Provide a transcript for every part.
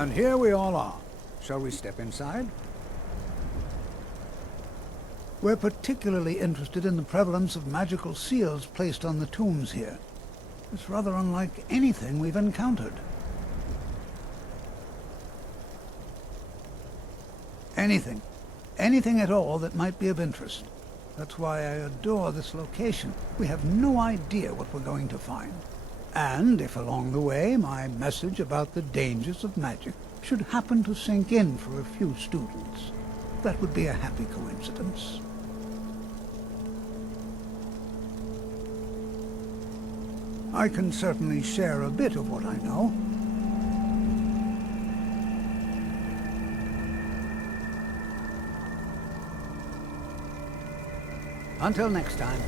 And here we all are. Shall we step inside? We're particularly interested in the prevalence of magical seals placed on the tombs here. It's rather unlike anything we've encountered. Anything. Anything at all that might be of interest. That's why I adore this location. We have no idea what we're going to find. And if along the way my message about the dangers of magic should happen to sink in for a few students, that would be a happy coincidence. I can certainly share a bit of what I know. Until next time.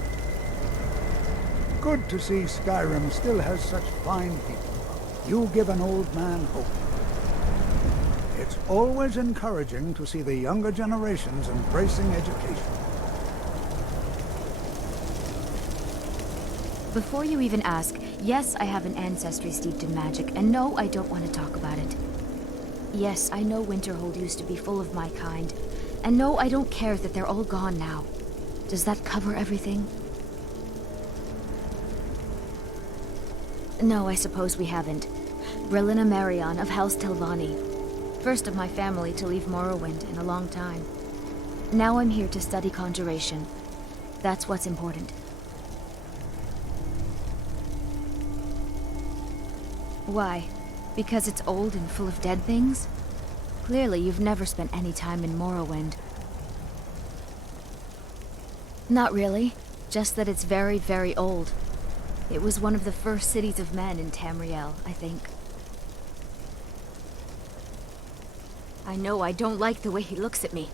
Good to see Skyrim still has such fine people. You give an old man hope. It's always encouraging to see the younger generations embracing education. Before you even ask, yes, I have an ancestry steeped in magic, and no, I don't want to talk about it. Yes, I know Winterhold used to be full of my kind, and no, I don't care that they're all gone now. Does that cover everything? No, I suppose we haven't. BRELYNA MARYON of House Telvanni. First of my family to leave Morrowind in a long time. Now I'm here to study conjuration. That's what's important. Why? Because it's old and full of dead things? Clearly, you've never spent any time in Morrowind. Not really. Just that it's very, very old. It was one of the first cities of men in Tamriel, I think. I know I don't like the way he looks at me.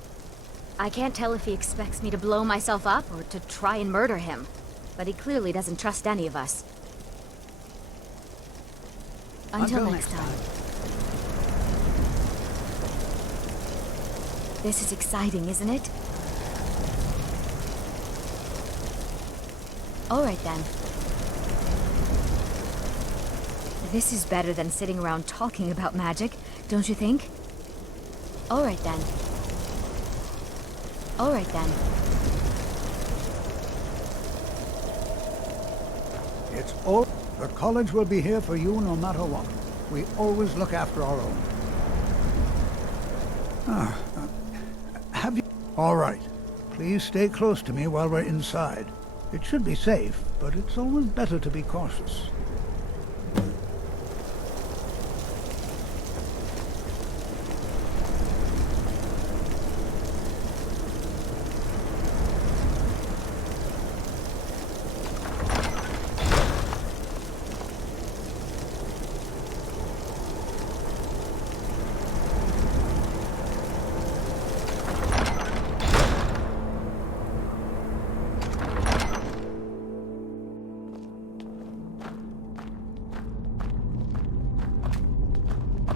I can't tell if he expects me to blow myself up or to try and murder him. But he clearly doesn't trust any of us. Until next time. This is exciting, isn't it? All right then. This is better than sitting around talking about magic, don't you think? All right then. All right then. It's all... The college will be here for you no matter what. We always look after our own. Have you... All right. Please stay close to me while we're inside. It should be safe, but it's always better to be cautious.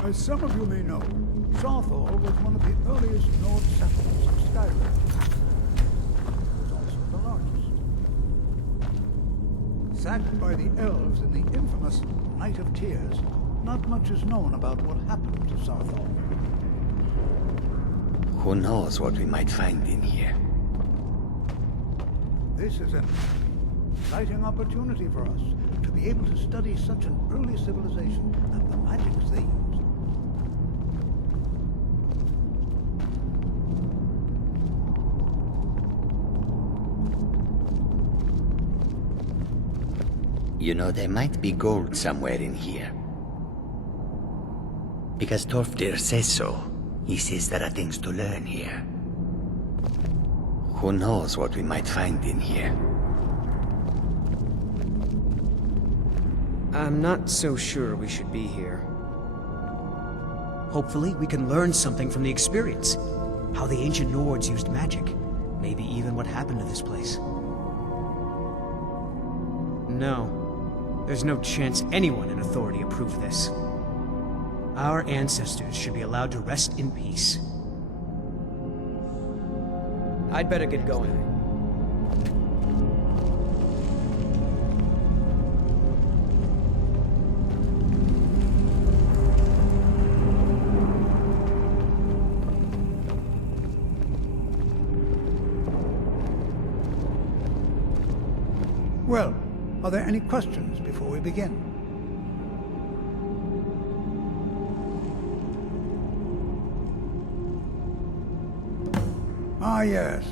As some of you may know, Saarthal was one of the earliest Nord settlements of Skyrim. It was also the largest. Sacked by the elves in the infamous Night of Tears, not much is known about what happened to Saarthal. Who knows what we might find in here? This is an exciting opportunity for us to be able to study such an early civilization and the magics they use. You know, there might be gold somewhere in here. Because Tolfdir says so. He says there are things to learn here. Who knows what we might find in here? I'm not so sure we should be here. Hopefully, we can learn something from the experience. How the ancient Nords used magic. Maybe even what happened to this place. No. There's no chance anyone in authority approved this. Our ancestors should be allowed to rest in peace. I'd better get going. Well, are there any questions before we begin? Ah, yes.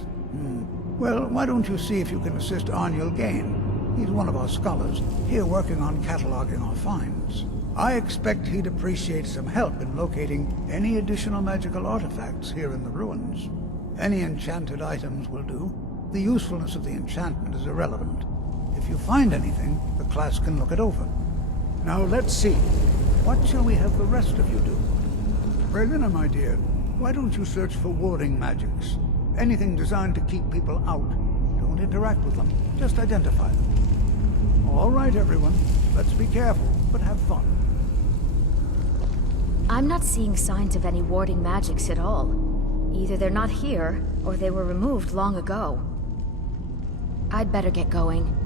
Well, why don't you see if you can assist Arniel Gain? He's one of our scholars, here working on cataloging our finds. I expect he'd appreciate some help in locating any additional magical artifacts here in the ruins. Any enchanted items will do. The usefulness of the enchantment is irrelevant. If you find anything, the class can look it over. Now let's see. What shall we have the rest of you do? BRELYNA, my dear, why don't you search for warding magics? Anything designed to keep people out. Don't interact with them, just identify them. All right, everyone. Let's be careful, but have fun. I'm not seeing signs of any warding magics at all. Either they're not here, or they were removed long ago. I'd better get going.